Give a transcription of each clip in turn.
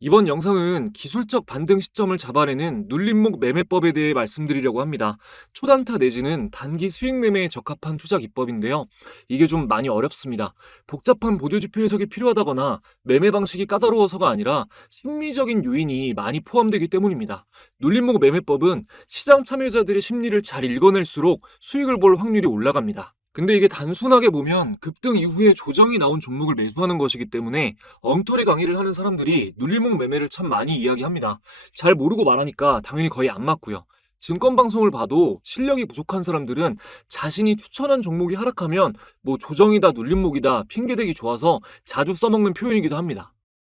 이번 영상은 기술적 반등 시점을 잡아내는 눌림목 매매법에 대해 말씀드리려고 합니다. 초단타 내지는 단기 수익 매매에 적합한 투자 기법인데요. 이게 좀 많이 어렵습니다. 복잡한 보조지표 해석이 필요하다거나 매매 방식이 까다로워서가 아니라 심리적인 요인이 많이 포함되기 때문입니다. 눌림목 매매법은 시장 참여자들의 심리를 잘 읽어낼수록 수익을 볼 확률이 올라갑니다. 근데 이게 단순하게 보면 급등 이후에 조정이 나온 종목을 매수하는 것이기 때문에 엉터리 강의를 하는 사람들이 눌림목 매매를 참 많이 이야기합니다. 잘 모르고 말하니까 당연히 거의 안 맞고요. 증권 방송을 봐도 실력이 부족한 사람들은 자신이 추천한 종목이 하락하면 뭐 조정이다 눌림목이다 핑계대기 좋아서 자주 써먹는 표현이기도 합니다.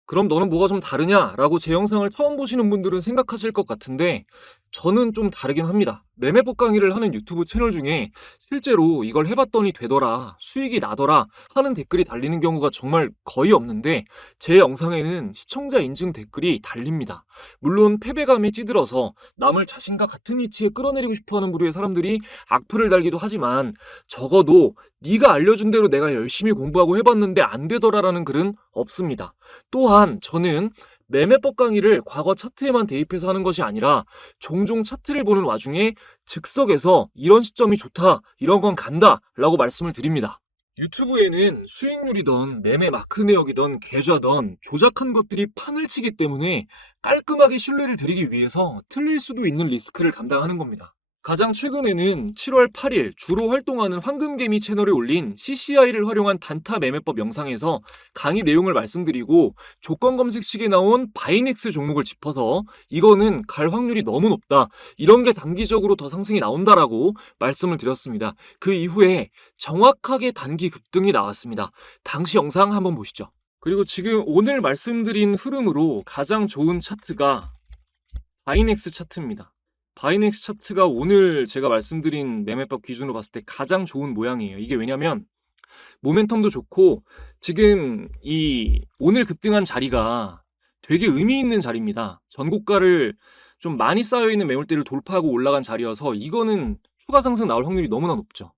그럼 너는 뭐가 좀 다르냐라고 제 영상을 처음 보시는 분들은 생각하실 것 같은데 저는 좀 다르긴 합니다. 매매법 강의를 하는 유튜브 채널 중에 실제로 이걸 해봤더니 되더라, 수익이 나더라 하는 댓글이 달리는 경우가 정말 거의 없는데 제 영상에는 시청자 인증 댓글이 달립니다. 물론 패배감에 찌들어서 남을 자신과 같은 위치에 끌어내리고 싶어하는 부류의 사람들이 악플을 달기도 하지만 적어도 네가 알려준 대로 내가 열심히 공부하고 해봤는데 안 되더라라는 글은 없습니다. 또한 저는 매매법 강의를 과거 차트에만 대입해서 하는 것이 아니라 종종 차트를 보는 와중에 즉석에서 이런 시점이 좋다, 이런 건 간다 라고 말씀을 드립니다. 유튜브에는 수익률이던 매매 마크 내역이던 계좌던 조작한 것들이 판을 치기 때문에 깔끔하게 신뢰를 드리기 위해서 틀릴 수도 있는 리스크를 감당하는 겁니다. 가장 최근에는 7월 8일 주로 활동하는 황금개미 채널에 올린 CCI를 활용한 단타 매매법 영상에서 강의 내용을 말씀드리고 조건 검색식에 나온 바이넥스 종목을 짚어서 이거는 갈 확률이 너무 높다. 이런 게 단기적으로 더 상승이 나온다라고 말씀을 드렸습니다. 그 이후에 정확하게 단기 급등이 나왔습니다. 당시 영상 한번 보시죠. 그리고 지금 오늘 말씀드린 흐름으로 가장 좋은 차트가 바이넥스 차트입니다. 바이넥스 차트가 오늘 제가 말씀드린 매매법 기준으로 봤을 때 가장 좋은 모양이에요. 이게 왜냐면 모멘텀도 좋고 지금 이 오늘 급등한 자리가 되게 의미 있는 자리입니다. 전고가를 좀 많이 쌓여있는 매물대를 돌파하고 올라간 자리여서 이거는 추가 상승 나올 확률이 너무나 높죠.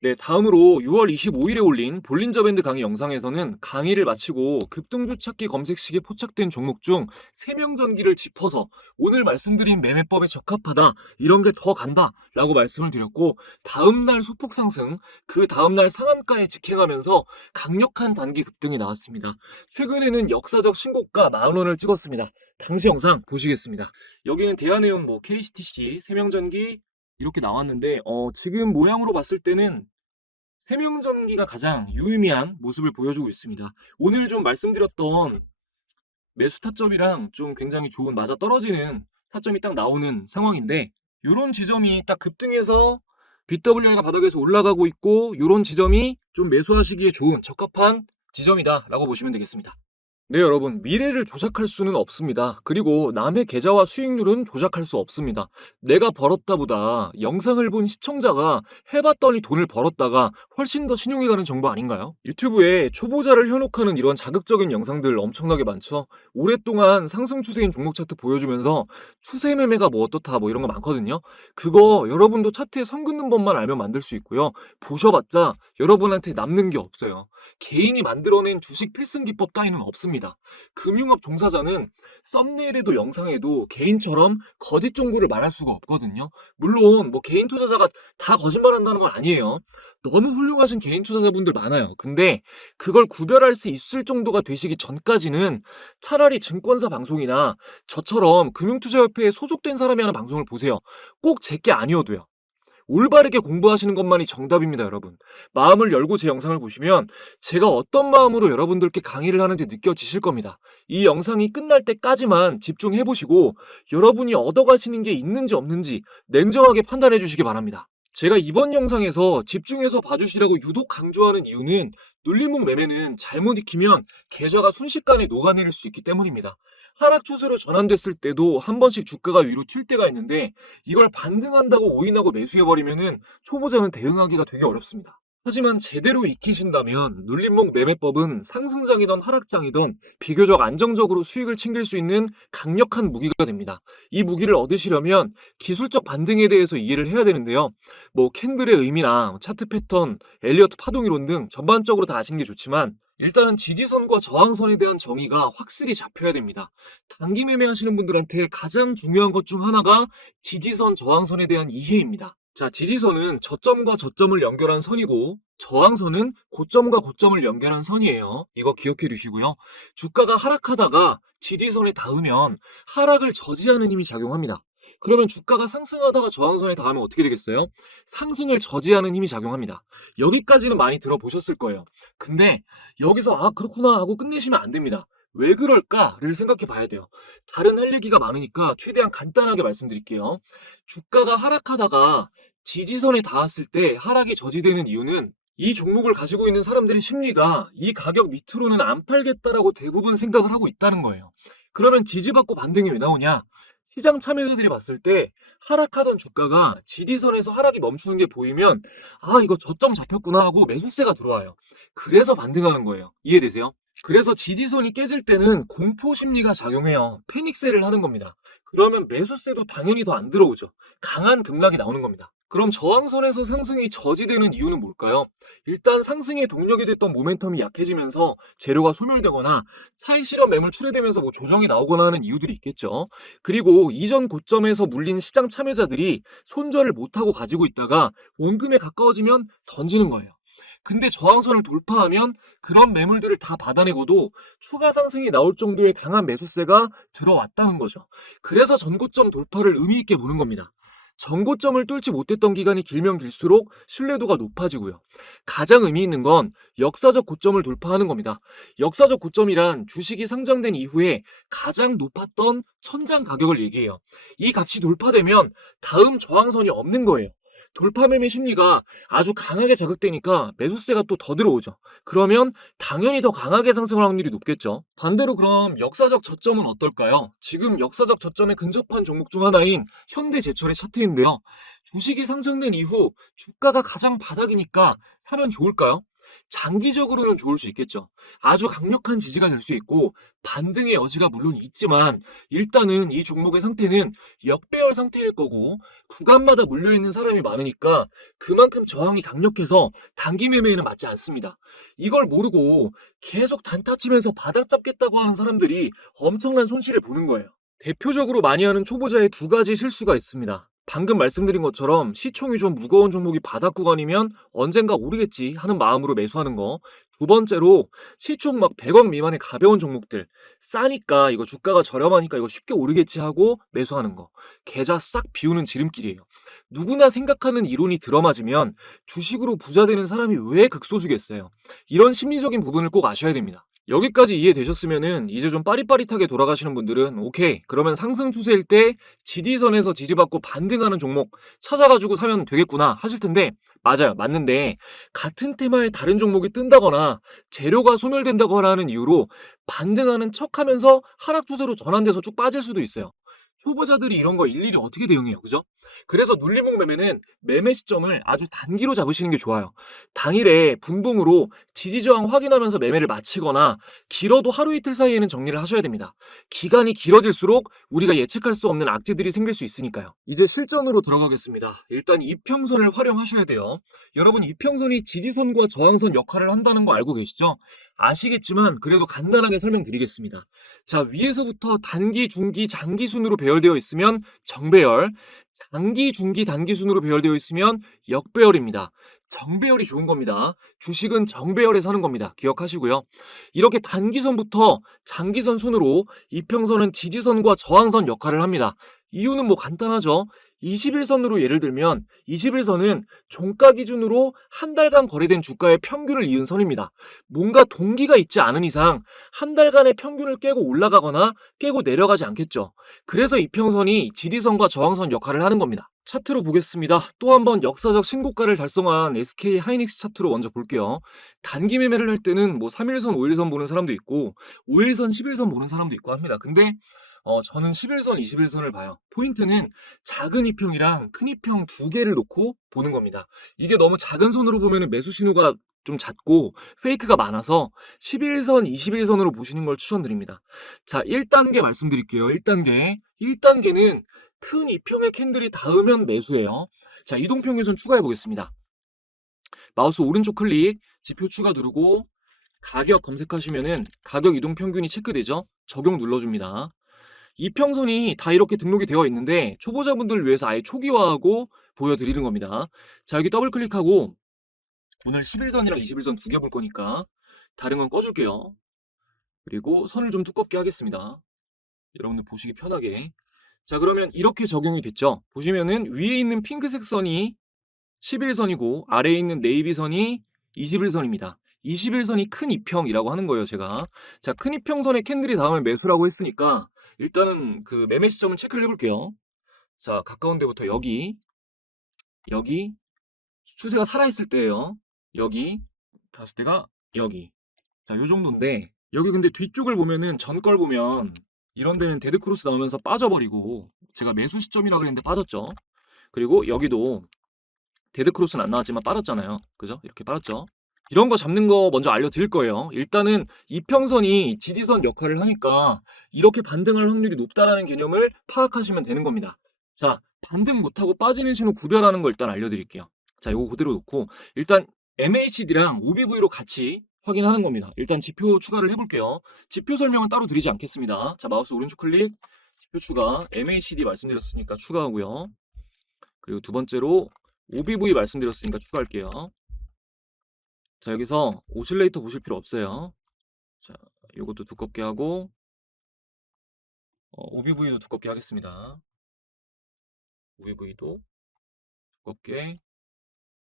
네, 다음으로 6월 25일에 올린 볼린저 밴드 강의 영상에서는 강의를 마치고 급등주 찾기 검색식에 포착된 종목 중 3명 전기를 짚어서 오늘 말씀드린 매매법에 적합하다, 이런 게 더 간다 라고 말씀을 드렸고 다음날 소폭 상승, 그 다음날 상한가에 직행하면서 강력한 단기 급등이 나왔습니다. 최근에는 역사적 신고가 10,000원을 찍었습니다. 당시 영상 보시겠습니다. 여기는 대한해운 KCTC 3명 전기 이렇게 나왔는데 지금 모양으로 봤을 때는 세명전기가 가장 유의미한 모습을 보여주고 있습니다. 오늘 좀 말씀드렸던 매수 타점이랑 좀 굉장히 좋은 맞아떨어지는 타점이 딱 나오는 상황인데 이런 지점이 딱 급등해서 BWI가 바닥에서 올라가고 있고 이런 지점이 좀 매수하시기에 좋은 적합한 지점이다 라고 보시면 되겠습니다. 네, 여러분, 미래를 조작할 수는 없습니다. 그리고 남의 계좌와 수익률은 조작할 수 없습니다. 내가 벌었다보다 영상을 본 시청자가 해봤더니 돈을 벌었다가 훨씬 더 신용이 가는 정보 아닌가요? 유튜브에 초보자를 현혹하는 이런 자극적인 영상들 엄청나게 많죠. 오랫동안 상승 추세인 종목 차트 보여주면서 추세 매매가 뭐 어떻다 뭐 이런 거 많거든요. 그거 여러분도 차트에 선 긋는 법만 알면 만들 수 있고요. 보셔봤자 여러분한테 남는 게 없어요. 개인이 만들어낸 주식 필승 기법 따위는 없습니다. 금융업 종사자는 썸네일에도 영상에도 개인처럼 거짓 정보를 말할 수가 없거든요. 물론 개인 투자자가 다 거짓말한다는 건 아니에요. 너무 훌륭하신 개인 투자자분들 많아요. 근데 그걸 구별할 수 있을 정도가 되시기 전까지는 차라리 증권사 방송이나 저처럼 금융투자협회에 소속된 사람이 하는 방송을 보세요. 꼭 제게 아니어도요. 올바르게 공부하시는 것만이 정답입니다, 여러분. 마음을 열고 제 영상을 보시면 제가 어떤 마음으로 여러분들께 강의를 하는지 느껴지실 겁니다. 이 영상이 끝날 때까지만 집중해 보시고 여러분이 얻어가시는 게 있는지 없는지 냉정하게 판단해 주시기 바랍니다. 제가 이번 영상에서 집중해서 봐주시라고 유독 강조하는 이유는 눌림목 매매는 잘못 익히면 계좌가 순식간에 녹아내릴 수 있기 때문입니다. 하락 추세로 전환됐을 때도 한 번씩 주가가 위로 튈 때가 있는데 이걸 반등한다고 오인하고 매수해버리면은 초보자는 대응하기가 되게 어렵습니다. 하지만 제대로 익히신다면 눌림목 매매법은 상승장이든 하락장이든 비교적 안정적으로 수익을 챙길 수 있는 강력한 무기가 됩니다. 이 무기를 얻으시려면 기술적 반등에 대해서 이해를 해야 되는데요. 뭐 캔들의 의미나 차트 패턴, 엘리어트 파동이론 등 전반적으로 다 아시는 게 좋지만 일단은 지지선과 저항선에 대한 정의가 확실히 잡혀야 됩니다. 단기 매매하시는 분들한테 가장 중요한 것 중 하나가 지지선, 저항선에 대한 이해입니다. 자, 지지선은 저점과 저점을 연결한 선이고 저항선은 고점과 고점을 연결한 선이에요. 이거 기억해 두시고요. 주가가 하락하다가 지지선에 닿으면 하락을 저지하는 힘이 작용합니다. 그러면 주가가 상승하다가 저항선에 닿으면 어떻게 되겠어요? 상승을 저지하는 힘이 작용합니다. 여기까지는 많이 들어보셨을 거예요. 근데 여기서 아 그렇구나 하고 끝내시면 안 됩니다. 왜 그럴까를 생각해 봐야 돼요. 다른 할 얘기가 많으니까 최대한 간단하게 말씀드릴게요. 주가가 하락하다가 지지선에 닿았을 때 하락이 저지되는 이유는 이 종목을 가지고 있는 사람들의 심리가 이 가격 밑으로는 안 팔겠다라고 대부분 생각을 하고 있다는 거예요. 그러면 지지받고 반등이 왜 나오냐? 시장 참여자들이 봤을 때 하락하던 주가가 지지선에서 하락이 멈추는 게 보이면 아 이거 저점 잡혔구나 하고 매수세가 들어와요. 그래서 반등하는 거예요. 이해되세요? 그래서 지지선이 깨질 때는 공포 심리가 작용해요. 패닉세를 하는 겁니다. 그러면 매수세도 당연히 더 안 들어오죠. 강한 급락이 나오는 겁니다. 그럼 저항선에서 상승이 저지되는 이유는 뭘까요? 일단 상승의 동력이 됐던 모멘텀이 약해지면서 재료가 소멸되거나 차익 실현 매물 출회되면서 뭐 조정이 나오거나 하는 이유들이 있겠죠. 그리고 이전 고점에서 물린 시장 참여자들이 손절을 못하고 가지고 있다가 원금에 가까워지면 던지는 거예요. 근데 저항선을 돌파하면 그런 매물들을 다 받아내고도 추가 상승이 나올 정도의 강한 매수세가 들어왔다는 거죠. 그래서 전고점 돌파를 의미 있게 보는 겁니다. 전고점을 뚫지 못했던 기간이 길면 길수록 신뢰도가 높아지고요. 가장 의미 있는 건 역사적 고점을 돌파하는 겁니다. 역사적 고점이란 주식이 상장된 이후에 가장 높았던 천장 가격을 얘기해요. 이 값이 돌파되면 다음 저항선이 없는 거예요. 돌파 매매 심리가 아주 강하게 자극되니까 매수세가 또 더 들어오죠. 그러면 당연히 더 강하게 상승할 확률이 높겠죠. 반대로 그럼 역사적 저점은 어떨까요? 지금 역사적 저점에 근접한 종목 중 하나인 현대제철의 차트인데요. 주식이 상승된 이후 주가가 가장 바닥이니까 사면 좋을까요? 장기적으로는 좋을 수 있겠죠. 아주 강력한 지지가 될 수 있고 반등의 여지가 물론 있지만 일단은 이 종목의 상태는 역배열 상태일 거고 구간마다 물려있는 사람이 많으니까 그만큼 저항이 강력해서 단기 매매에는 맞지 않습니다. 이걸 모르고 계속 단타 치면서 바닥 잡겠다고 하는 사람들이 엄청난 손실을 보는 거예요. 대표적으로 많이 하는 초보자의 두 가지 실수가 있습니다. 방금 말씀드린 것처럼 시총이 좀 무거운 종목이 바닥 구간이면 언젠가 오르겠지 하는 마음으로 매수하는 거. 두 번째로 시총 막 100억 미만의 가벼운 종목들 싸니까 이거 주가가 저렴하니까 이거 쉽게 오르겠지 하고 매수하는 거. 계좌 싹 비우는 지름길이에요. 누구나 생각하는 이론이 들어맞으면 주식으로 부자 되는 사람이 왜 극소수겠어요. 이런 심리적인 부분을 꼭 아셔야 됩니다. 여기까지 이해되셨으면은 이제 좀 빠릿빠릿하게 돌아가시는 분들은 오케이 그러면 상승 추세일 때 지지선에서 지지받고 반등하는 종목 찾아가지고 사면 되겠구나 하실 텐데 맞아요 맞는데 같은 테마의 다른 종목이 뜬다거나 재료가 소멸된다거나 하는 이유로 반등하는 척하면서 하락 추세로 전환돼서 쭉 빠질 수도 있어요. 초보자들이 이런 거 일일이 어떻게 대응해요 그죠? 그래서 눌림목 매매는 매매 시점을 아주 단기로 잡으시는 게 좋아요. 당일에 분봉으로 지지저항 확인하면서 매매를 마치거나 길어도 하루 이틀 사이에는 정리를 하셔야 됩니다. 기간이 길어질수록 우리가 예측할 수 없는 악재들이 생길 수 있으니까요. 이제 실전으로 들어가겠습니다. 일단 이평선을 활용하셔야 돼요. 여러분 이평선이 지지선과 저항선 역할을 한다는 거 알고 계시죠? 아시겠지만 그래도 간단하게 설명드리겠습니다. 자, 위에서부터 단기, 중기, 장기 순으로 배열되어 있으면 정배열, 장기, 중기, 단기 순으로 배열되어 있으면 역배열입니다. 정배열이 좋은 겁니다. 주식은 정배열에서 하는 겁니다. 기억하시고요. 이렇게 단기선부터 장기선 순으로 이평선은 지지선과 저항선 역할을 합니다. 이유는 뭐 간단하죠. 21선으로 예를 들면 21선은 종가 기준으로 한 달간 거래된 주가의 평균을 이은 선입니다. 뭔가 동기가 있지 않은 이상 한 달간의 평균을 깨고 올라가거나 깨고 내려가지 않겠죠. 그래서 이평선이 지지선과 저항선 역할을 하는 겁니다. 차트로 보겠습니다. 또 한 번 역사적 신고가를 달성한 SK 하이닉스 차트로 먼저 볼게요. 단기 매매를 할 때는 뭐 3일선, 5일선 보는 사람도 있고 5일선, 10일선 보는 사람도 있고 합니다. 근데 저는 11선, 21선을 봐요. 포인트는 작은 이평이랑 큰 이평 두 개를 놓고 보는 겁니다. 이게 너무 작은 선으로 보면 매수 신호가 좀 잦고 페이크가 많아서 11선, 21선으로 보시는 걸 추천드립니다. 자, 1단계 말씀드릴게요. 1단계. 1단계는 큰 이평의 캔들이 닿으면 매수예요. 자, 이동평균선 추가해 보겠습니다. 마우스 오른쪽 클릭, 지표 추가 누르고 가격 검색하시면은 가격 이동 평균이 체크되죠? 적용 눌러줍니다. 이평선이 다 이렇게 등록이 되어 있는데 초보자분들을 위해서 아예 초기화하고 보여드리는 겁니다. 자, 여기 더블 클릭하고 오늘 11선이랑 21선 두 개 볼 거니까 다른 건 꺼줄게요. 그리고 선을 좀 두껍게 하겠습니다. 여러분들 보시기 편하게. 자, 그러면 이렇게 적용이 됐죠? 보시면은 위에 있는 핑크색 선이 11선이고 아래에 있는 네이비선이 21선입니다. 21선이 큰 이평이라고 하는 거예요, 제가. 자, 큰 이평선에 캔들이 닿으면 매수라고 했으니까 일단은 그 매매 시점을 체크를 해볼게요. 자, 가까운 데부터 여기 추세가 살아있을 때예요. 여기 봤을 때가 여기. 자, 요 정도인데 여기 근데 뒤쪽을 보면은 전 걸 보면 이런 데는 데드크로스 나오면서 빠져버리고 제가 매수 시점이라고 했는데 빠졌죠. 그리고 여기도 데드크로스는 안 나왔지만 빠졌잖아요. 그죠? 이렇게 빠졌죠. 이런 거 잡는 거 먼저 알려드릴 거예요. 일단은 이평선이 지지선 역할을 하니까 이렇게 반등할 확률이 높다라는 개념을 파악하시면 되는 겁니다. 자, 반등 못하고 빠지는 신호 구별하는 거 일단 알려드릴게요. 자, 이거 그대로 놓고 일단 MACD랑 OBV로 같이 확인하는 겁니다. 일단 지표 추가를 해볼게요. 지표 설명은 따로 드리지 않겠습니다. 자, 마우스 오른쪽 클릭, 지표 추가, MACD 말씀드렸으니까 추가하고요. 그리고 두 번째로 OBV 말씀드렸으니까 추가할게요. 자, 여기서 오실레이터 보실 필요 없어요. 자, 요것도 두껍게 하고 OBV도 두껍게 하겠습니다. OBV도 두껍게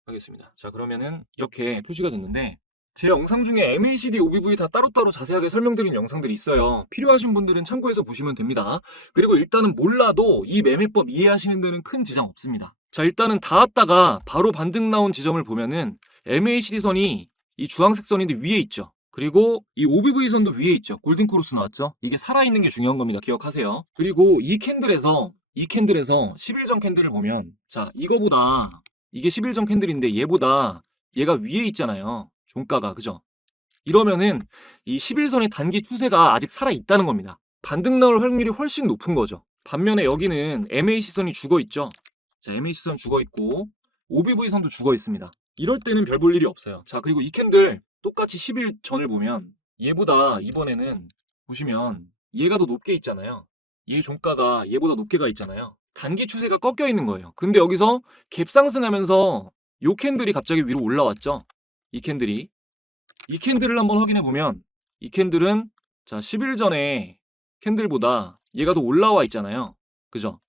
하겠습니다. 자, 그러면은 이렇게 표시가 됐는데 제 영상 중에 MACD, OBV 다 따로따로 자세하게 설명드린 영상들이 있어요. 필요하신 분들은 참고해서 보시면 됩니다. 그리고 일단은 몰라도 이 매매법 이해하시는 데는 큰 지장 없습니다. 자, 일단은 닿았다가 바로 반등 나온 지점을 보면은 MACD 선이 이 주황색 선인데 위에 있죠. 그리고 이 OBV 선도 위에 있죠. 골든 크로스 나왔죠. 이게 살아있는 게 중요한 겁니다. 기억하세요. 그리고 이 캔들에서 10일 전 캔들을 보면 자, 이거보다 이게 10일 전 캔들인데 얘가 위에 있잖아요. 종가가. 그죠? 이러면은 이 11선의 단기 추세가 아직 살아있다는 겁니다. 반등 나올 확률이 훨씬 높은 거죠. 반면에 여기는 MAC선이 죽어 있죠. 자, MAC선 죽어 있고 OBV선도 죽어 있습니다. 이럴 때는 별 볼 일이 없어요. 자, 그리고 이 캔들 똑같이 10일 전을 보면 얘보다 이번에는 보시면 얘가 더 높게 있잖아요. 얘 종가가 얘보다 높게 가 있잖아요. 단기 추세가 꺾여 있는 거예요. 근데 여기서 갭 상승하면서 요 캔들이 갑자기 위로 올라왔죠. 이 캔들을 한번 확인해 보면 이 캔들은 자, 10일 전에 캔들보다 얘가 더 올라와 있잖아요. 그죠?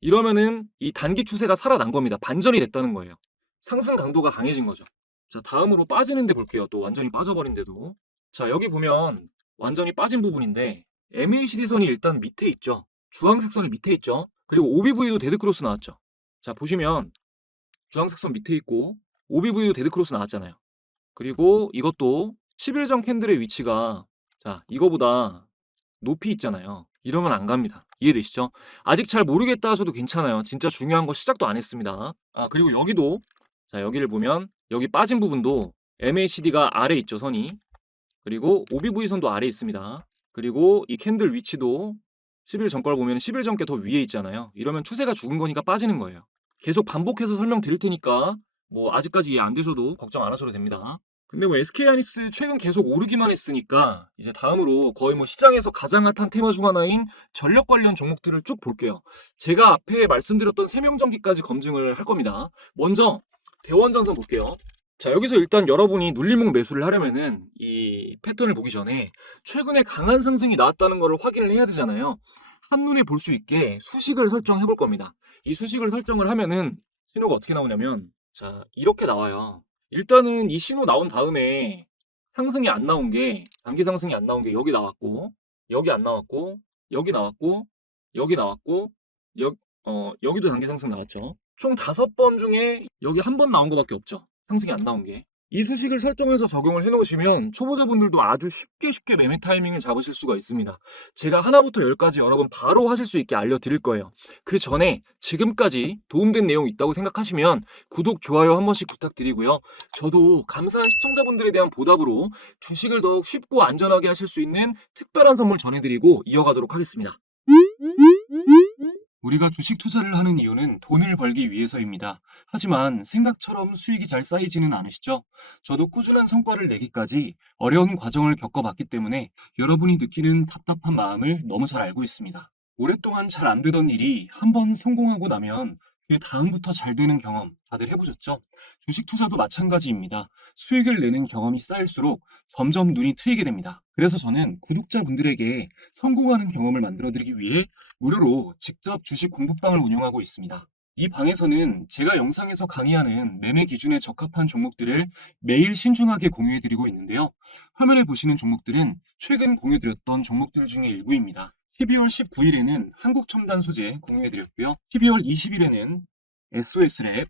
이러면은 이 단기 추세가 살아난 겁니다. 반전이 됐다는 거예요. 상승 강도가 강해진 거죠. 자, 다음으로 빠지는데 볼게요. 또 완전히 빠져버린데도. 자, 여기 보면 완전히 빠진 부분인데 MACD 선이 일단 밑에 있죠. 주황색 선이 밑에 있죠. 그리고 OBV도 데드크로스 나왔죠. 자, 보시면 주황색 선 밑에 있고 OBV도 데드크로스 나왔잖아요. 그리고 이것도 10일 전 캔들의 위치가 자, 이거보다 높이 있잖아요. 이러면 안 갑니다. 이해되시죠? 아직 잘 모르겠다 하셔도 괜찮아요. 진짜 중요한 거 시작도 안 했습니다. 아, 그리고 여기도 자, 여기를 보면 여기 빠진 부분도 MACD가 아래 있죠, 선이. 그리고 OBV 선도 아래 있습니다. 그리고 이 캔들 위치도 10일 전 걸 보면 10일 전 게 더 위에 있잖아요. 이러면 추세가 죽은 거니까 빠지는 거예요. 계속 반복해서 설명드릴 테니까 뭐 아직까지 이해 안 되셔도 걱정 안 하셔도 됩니다. 근데 뭐 SK하이닉스 최근 계속 오르기만 했으니까 이제 다음으로 거의 뭐 시장에서 가장 핫한 테마 중 하나인 전력 관련 종목들을 쭉 볼게요. 제가 앞에 말씀드렸던 세명전기까지 검증을 할 겁니다. 먼저 대원전선 볼게요. 자, 여기서 일단 여러분이 눌림목 매수를 하려면은 이 패턴을 보기 전에 최근에 강한 상승이 나왔다는 것을 확인을 해야 되잖아요. 한눈에 볼 수 있게 수식을 설정해 볼 겁니다. 이 수식을 설정을 하면은 신호가 어떻게 나오냐면 자, 이렇게 나와요. 일단은 이 신호 나온 다음에 상승이 안 나온 게 단기 상승이 안 나온 게 여기 나왔고 여기 안 나왔고 여기 나왔고 여기 나왔고 여기도 단기 상승 나왔죠. 총 5번 중에 여기 한 번 나온 거밖에 없죠. 상승이 안 나온 게. 이 수식을 설정해서 적용을 해 놓으시면 초보자분들도 아주 쉽게 매매 타이밍을 잡으실 수가 있습니다. 제가 하나부터 열까지 여러 번 바로 하실 수 있게 알려드릴 거예요. 그 전에 지금까지 도움된 내용 있다고 생각하시면 구독, 좋아요 한 번씩 부탁드리고요. 저도 감사한 시청자분들에 대한 보답으로 주식을 더욱 쉽고 안전하게 하실 수 있는 특별한 선물 전해드리고 이어가도록 하겠습니다. 우리가 주식 투자를 하는 이유는 돈을 벌기 위해서입니다. 하지만 생각처럼 수익이 잘 쌓이지는 않으시죠? 저도 꾸준한 성과를 내기까지 어려운 과정을 겪어봤기 때문에 여러분이 느끼는 답답한 마음을 너무 잘 알고 있습니다. 오랫동안 잘 안 되던 일이 한번 성공하고 나면 그 다음부터 잘 되는 경험 다들 해보셨죠? 주식 투자도 마찬가지입니다. 수익을 내는 경험이 쌓일수록 점점 눈이 트이게 됩니다. 그래서 저는 구독자분들에게 성공하는 경험을 만들어드리기 위해 무료로 직접 주식 공부방을 운영하고 있습니다. 이 방에서는 제가 영상에서 강의하는 매매 기준에 적합한 종목들을 매일 신중하게 공유해드리고 있는데요. 화면에 보시는 종목들은 최근 공유드렸던 종목들 중에 일부입니다. 12월 19일에는 한국첨단 소재 공유해드렸고요. 12월 20일에는 SOS랩,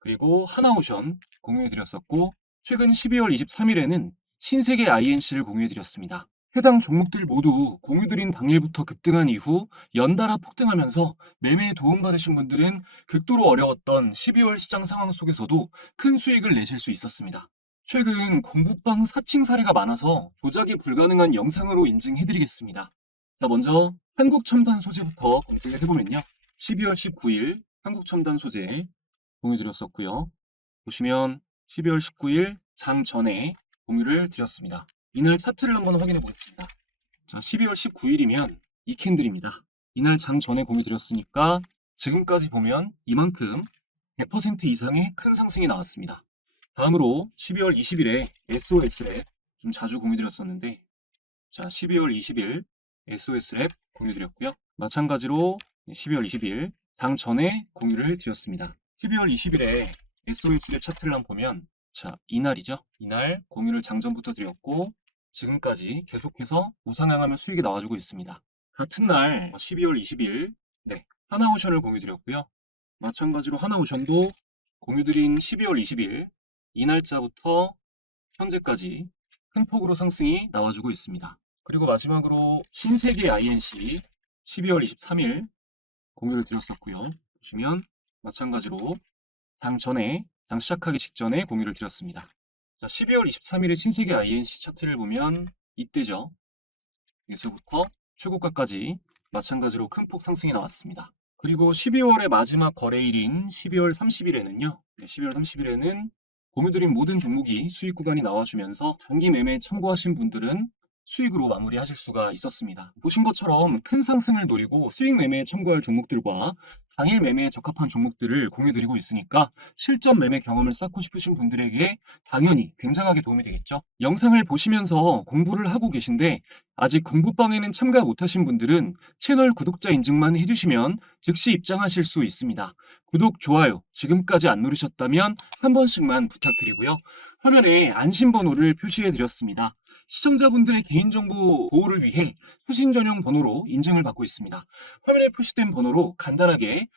그리고 하나오션 공유해드렸었고, 최근 12월 23일에는 신세계 INC를 공유해드렸습니다. 해당 종목들 모두 공유드린 당일부터 급등한 이후 연달아 폭등하면서 매매에 도움받으신 분들은 극도로 어려웠던 12월 시장 상황 속에서도 큰 수익을 내실 수 있었습니다. 최근 공부방 사칭 사례가 많아서 조작이 불가능한 영상으로 인증해드리겠습니다. 자, 먼저 한국첨단 소재부터 검색을 해보면요. 12월 19일 한국첨단 소재 공유드렸었고요. 보시면 12월 19일 장 전에 공유를 드렸습니다. 이날 차트를 한번 확인해 보겠습니다. 자, 12월 19일이면 이 캔들입니다. 이날 장 전에 공유 드렸으니까 지금까지 보면 이만큼 100% 이상의 큰 상승이 나왔습니다. 다음으로 12월 20일에 SOS랩 좀 자주 공유 드렸었는데, 자, 12월 20일 SOS랩 공유 드렸고요. 마찬가지로 12월 20일 장 전에 공유를 드렸습니다. 12월 20일에 SOS랩 차트를 한번 보면, 자, 이날이죠. 이날 공유를 장전부터 드렸고 지금까지 계속해서 우상향하며 수익이 나와주고 있습니다. 같은 날 12월 20일 하나오션을 공유드렸고요. 마찬가지로 하나오션도 공유드린 12월 20일 이 날짜부터 현재까지 큰 폭으로 상승이 나와주고 있습니다. 그리고 마지막으로 신세계 INC 12월 23일 공유를 드렸었고요. 보시면 마찬가지로 장 전에, 장 시작하기 직전에 공유를 드렸습니다. 자, 12월 23일에 신세계 INC 차트를 보면 이때죠. 이제부터 최고가까지 마찬가지로 큰 폭 상승이 나왔습니다. 그리고 12월의 마지막 거래일인 12월 30일에는요. 12월 30일에는 공유드린 모든 종목이 수익 구간이 나와주면서 단기 매매에 참고하신 분들은 수익으로 마무리하실 수가 있었습니다. 보신 것처럼 큰 상승을 노리고 수익 매매에 참고할 종목들과 당일 매매에 적합한 종목들을 공유드리고 있으니까 실전 매매 경험을 쌓고 싶으신 분들에게 당연히 굉장하게 도움이 되겠죠. 영상을 보시면서 공부를 하고 계신데 아직 공부방에는 참가 못하신 분들은 채널 구독자 인증만 해주시면 즉시 입장하실 수 있습니다. 구독, 좋아요 지금까지 안 누르셨다면 한 번씩만 부탁드리고요. 화면에 안심번호를 표시해 드렸습니다. 시청자분들의 개인정보 보호를 위해 수신 전용 번호로 인증을 받고 있습니다. 화면에 표시된 번호로 간단하게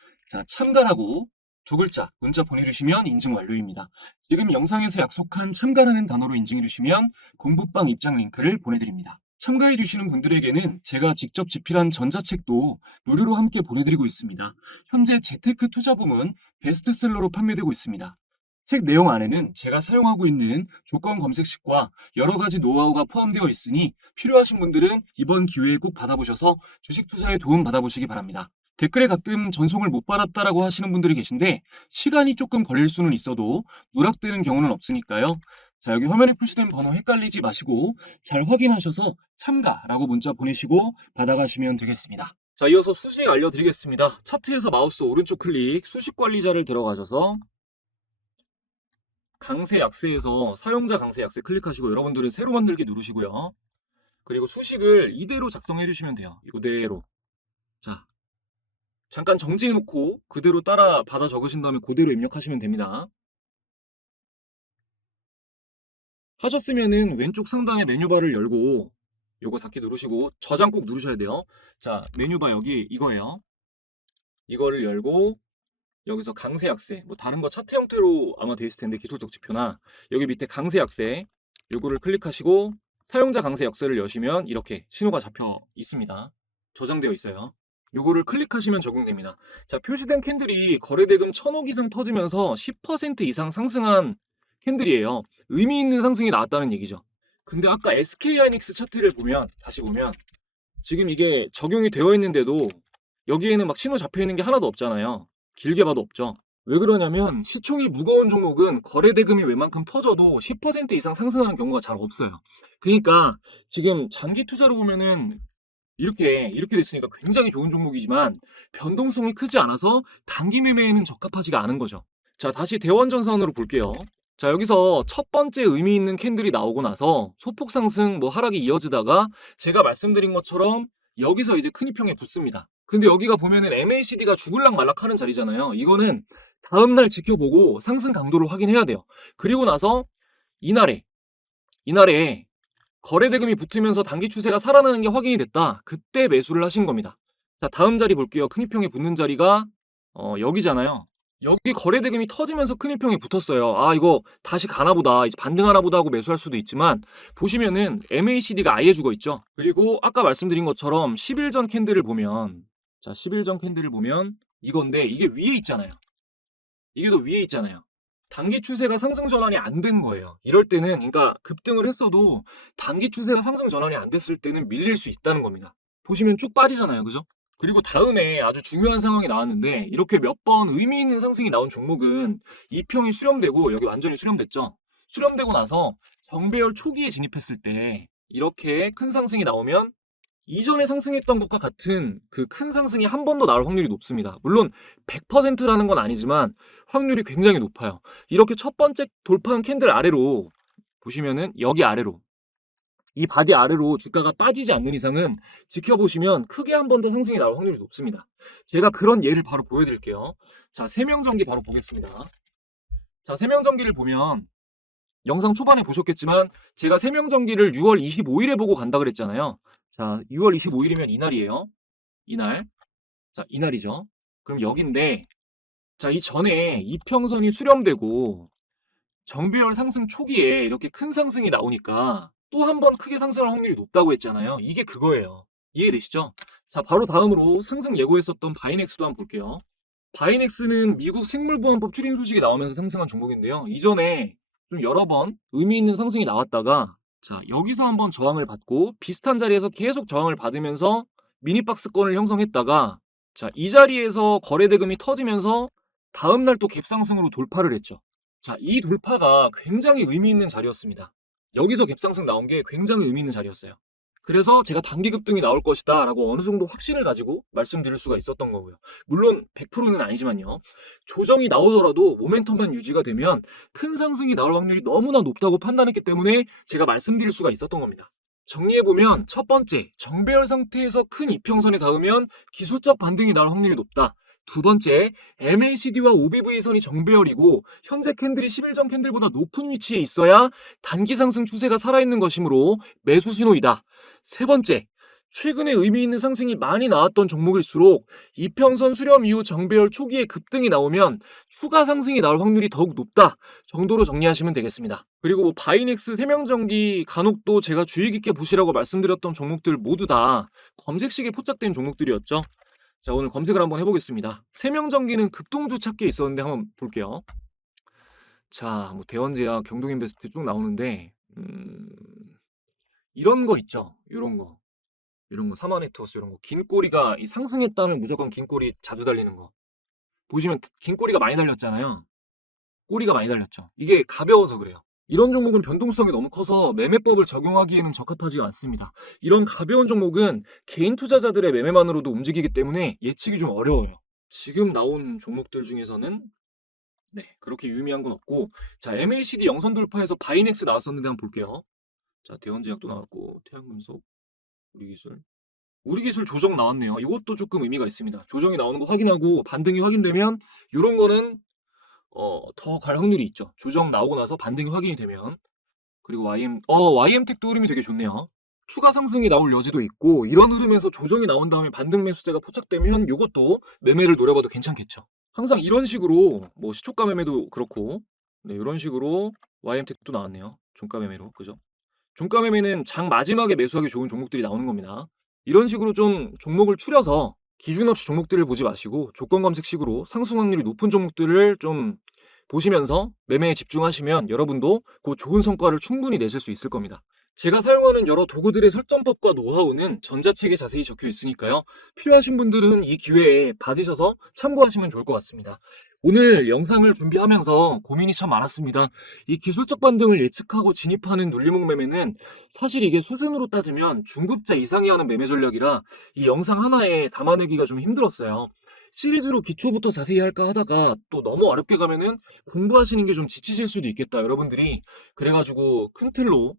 참가라고 두 글자 문자 보내주시면 인증 완료입니다. 지금 영상에서 약속한 참가라는 단어로 인증해주시면 공부방 입장 링크를 보내드립니다. 참가해주시는 분들에게는 제가 직접 집필한 전자책도 무료로 함께 보내드리고 있습니다. 현재 재테크 투자 부문 베스트셀러로 판매되고 있습니다. 책 내용 안에는 제가 사용하고 있는 조건 검색식과 여러 가지 노하우가 포함되어 있으니 필요하신 분들은 이번 기회에 꼭 받아보셔서 주식 투자에 도움 받아보시기 바랍니다. 댓글에 가끔 전송을 못 받았다라고 하시는 분들이 계신데 시간이 조금 걸릴 수는 있어도 누락되는 경우는 없으니까요. 자, 여기 화면에 표시된 번호 헷갈리지 마시고 잘 확인하셔서 참가라고 문자 보내시고 받아가시면 되겠습니다. 자, 이어서 수식 알려드리겠습니다. 차트에서 마우스 오른쪽 클릭 수식 관리자를 들어가셔서 강세 약세에서 사용자 강세 약세 클릭하시고 여러분들은 새로 만들기 누르시고요. 그리고 수식을 이대로 작성해 주시면 돼요. 이대로. 자, 잠깐 정지해 놓고 그대로 따라 받아 적으신 다음에 그대로 입력하시면 됩니다. 하셨으면은 왼쪽 상단에 메뉴바를 열고 요거 닫기 누르시고 저장 꼭 누르셔야 돼요. 자, 메뉴바 여기 이거예요. 이거를 열고 여기서 강세 약세, 뭐 다른 거 차트 형태로 아마 돼 있을 텐데 기술적 지표나 여기 밑에 강세 약세 요거를 클릭하시고 사용자 강세 역세를 여시면 이렇게 신호가 잡혀 있습니다. 저장되어 있어요. 요거를 클릭하시면 적용됩니다. 자, 표시된 캔들이 거래대금 1000억 이상 터지면서 10% 이상 상승한 캔들이에요. 의미 있는 상승이 나왔다는 얘기죠. 근데 아까 SK하이닉스 차트를 보면 다시 보면 지금 이게 적용이 되어 있는데도 여기에는 막 신호 잡혀 있는 게 하나도 없잖아요. 길게 봐도 없죠. 왜 그러냐면 시총이 무거운 종목은 거래 대금이 웬만큼 터져도 10% 이상 상승하는 경우가 잘 없어요. 그러니까 지금 장기 투자로 보면은 이렇게 됐으니까 굉장히 좋은 종목이지만 변동성이 크지 않아서 단기 매매에는 적합하지가 않은 거죠. 자, 다시 대원전선으로 볼게요. 자, 여기서 첫 번째 의미 있는 캔들이 나오고 나서 소폭 상승 뭐 하락이 이어지다가 제가 말씀드린 것처럼 여기서 이제 큰 이평에 붙습니다. 근데 여기가 보면은 MACD가 죽을락 말락 하는 자리잖아요. 이거는 다음날 지켜보고 상승 강도를 확인해야 돼요. 그리고 나서 이날에 거래 대금이 붙으면서 단기 추세가 살아나는 게 확인이 됐다. 그때 매수를 하신 겁니다. 자, 다음 자리 볼게요. 큰 이평에 붙는 자리가 여기잖아요. 여기 거래 대금이 터지면서 큰 이평에 붙었어요. 아, 이거 다시 가나 보다. 이제 반등하나 보다 하고 매수할 수도 있지만 보시면은 MACD가 아예 죽어 있죠. 그리고 아까 말씀드린 것처럼 10일 전 캔들을 보면 자, 10일 전 캔들을 보면 이건데 이게 위에 있잖아요. 이게 더 위에 있잖아요. 단기 추세가 상승 전환이 안 된 거예요. 이럴 때는 그러니까 급등을 했어도 단기 추세가 상승 전환이 안 됐을 때는 밀릴 수 있다는 겁니다. 보시면 쭉 빠지잖아요. 그죠? 그리고 다음에 아주 중요한 상황이 나왔는데 이렇게 몇 번 의미 있는 상승이 나온 종목은 이평이 수렴되고 여기 완전히 수렴됐죠. 수렴되고 나서 정배열 초기에 진입했을 때 이렇게 큰 상승이 나오면 이전에 상승했던 것과 같은 그 큰 상승이 한 번 더 나올 확률이 높습니다. 물론 100%라는 건 아니지만 확률이 굉장히 높아요. 이렇게 첫 번째 돌파한 캔들 아래로 보시면은 여기 아래로 이 바디 아래로 주가가 빠지지 않는 이상은 지켜보시면 크게 한 번 더 상승이 나올 확률이 높습니다. 제가 그런 예를 바로 보여드릴게요. 자, 세명전기 바로 보겠습니다. 자, 세명전기를 보면 영상 초반에 보셨겠지만 제가 세명전기를 6월 25일에 보고 간다 그랬잖아요. 자, 6월 25일이면 이날이에요. 이날. 자, 이날이죠. 그럼 여긴데, 자, 이 전에 이평선이 수렴되고 정비열 상승 초기에 이렇게 큰 상승이 나오니까 또 한 번 크게 상승할 확률이 높다고 했잖아요. 이게 그거예요. 이해되시죠? 자, 바로 다음으로 상승 예고했었던 바이넥스도 한번 볼게요. 바이넥스는 미국 생물보안법 추진 소식이 나오면서 상승한 종목인데요. 이전에 좀 여러 번 의미 있는 상승이 나왔다가 자, 여기서 한번 저항을 받고 비슷한 자리에서 계속 저항을 받으면서 미니박스권을 형성했다가 자, 이 자리에서 거래 대금이 터지면서 다음날 또 갭상승으로 돌파를 했죠. 자, 이 돌파가 굉장히 의미 있는 자리였습니다. 여기서 갭상승 나온 게 굉장히 의미 있는 자리였어요. 그래서 제가 단기 급등이 나올 것이다 라고 어느 정도 확신을 가지고 말씀드릴 수가 있었던 거고요. 물론 100%는 아니지만요. 조정이 나오더라도 모멘텀만 유지가 되면 큰 상승이 나올 확률이 너무나 높다고 판단했기 때문에 제가 말씀드릴 수가 있었던 겁니다. 정리해보면 첫 번째, 정배열 상태에서 큰 이평선에 닿으면 기술적 반등이 나올 확률이 높다. 두 번째, MACD와 OBV선이 정배열이고 현재 캔들이 10일 전 캔들보다 높은 위치에 있어야 단기 상승 추세가 살아있는 것이므로 매수 신호이다. 세 번째, 최근에 의미 있는 상승이 많이 나왔던 종목일수록 이평선 수렴 이후 정배열 초기에 급등이 나오면 추가 상승이 나올 확률이 더욱 높다 정도로 정리하시면 되겠습니다. 그리고 뭐 바이넥스, 세명전기, 간혹도 제가 주의 깊게 보시라고 말씀드렸던 종목들 모두 다 검색식에 포착된 종목들이었죠. 자, 오늘 검색을 한번 해보겠습니다. 세명전기는 급등주 찾기에 있었는데 한번 볼게요. 자, 뭐 대원제약, 경동인베스트 쭉 나오는데 이런 거 있죠. 이런 거 사마네트워스 이런 거 긴 꼬리가 상승했다면 무조건 긴 꼬리 자주 달리는 거 보시면 긴 꼬리가 많이 달렸잖아요. 꼬리가 많이 달렸죠. 이게 가벼워서 그래요. 이런 종목은 변동성이 너무 커서 매매법을 적용하기에는 적합하지가 않습니다. 이런 가벼운 종목은 개인 투자자들의 매매만으로도 움직이기 때문에 예측이 좀 어려워요. 지금 나온 종목들 중에서는 네, 그렇게 유의미한 건 없고 자, MACD 영선 돌파해서 바이넥스 나왔었는데 한번 볼게요. 자, 대원제약도 나왔고 태양금속, 우리기술 조정 나왔네요. 이것도 조금 의미가 있습니다. 조정이 나오는 거 확인하고 반등이 확인되면 이런 거는 더 갈 확률이 있죠. 조정 나오고 나서 반등이 확인이 되면. 그리고 YM텍도 흐름이 되게 좋네요. 추가 상승이 나올 여지도 있고 이런 흐름에서 조정이 나온 다음에 반등 매수세가 포착되면 이것도 매매를 노려봐도 괜찮겠죠. 항상 이런 식으로 뭐 시초가 매매도 그렇고 네, 이런 식으로 YM택도 나왔네요. 종가 매매로. 그죠? 종가 매매는 장 마지막에 매수하기 좋은 종목들이 나오는 겁니다. 이런 식으로 좀 종목을 추려서 기준 없이 종목들을 보지 마시고 조건 검색식으로 상승 확률이 높은 종목들을 좀 보시면서 매매에 집중하시면 여러분도 그 좋은 성과를 충분히 내실 수 있을 겁니다. 제가 사용하는 여러 도구들의 설정법과 노하우는 전자책에 자세히 적혀 있으니까요. 필요하신 분들은 이 기회에 받으셔서 참고하시면 좋을 것 같습니다. 오늘 영상을 준비하면서 고민이 참 많았습니다. 이 기술적 반등을 예측하고 진입하는 눌림목 매매는 사실 이게 수준으로 따지면 중급자 이상이 하는 매매 전략이라 이 영상 하나에 담아내기가 좀 힘들었어요. 시리즈로 기초부터 자세히 할까 하다가 또 너무 어렵게 가면은 공부하시는 게 좀 지치실 수도 있겠다, 여러분들이. 그래가지고 큰 틀로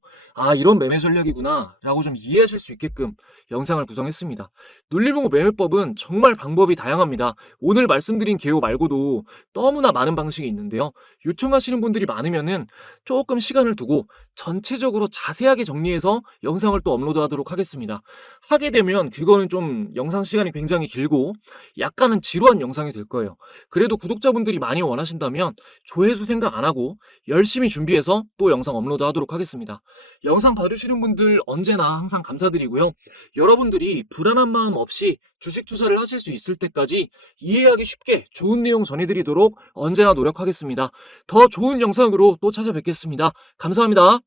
이런 매매 전략이구나 라고 좀 이해하실 수 있게끔 영상을 구성했습니다. 눌림목 매매법은 정말 방법이 다양합니다. 오늘 말씀드린 개요 말고도 너무나 많은 방식이 있는데요. 요청하시는 분들이 많으면은 조금 시간을 두고 전체적으로 자세하게 정리해서 영상을 또 업로드하도록 하겠습니다. 하게 되면 그거는 좀 영상 시간이 굉장히 길고 약간은 지루한 영상이 될 거예요. 그래도 구독자분들이 많이 원하신다면 조회수 생각 안 하고 열심히 준비해서 또 영상 업로드하도록 하겠습니다. 영상 봐주시는 분들 언제나 항상 감사드리고요. 여러분들이 불안한 마음 없이 주식 투자를 하실 수 있을 때까지 이해하기 쉽게 좋은 내용 전해드리도록 언제나 노력하겠습니다. 더 좋은 영상으로 또 찾아뵙겠습니다. 감사합니다.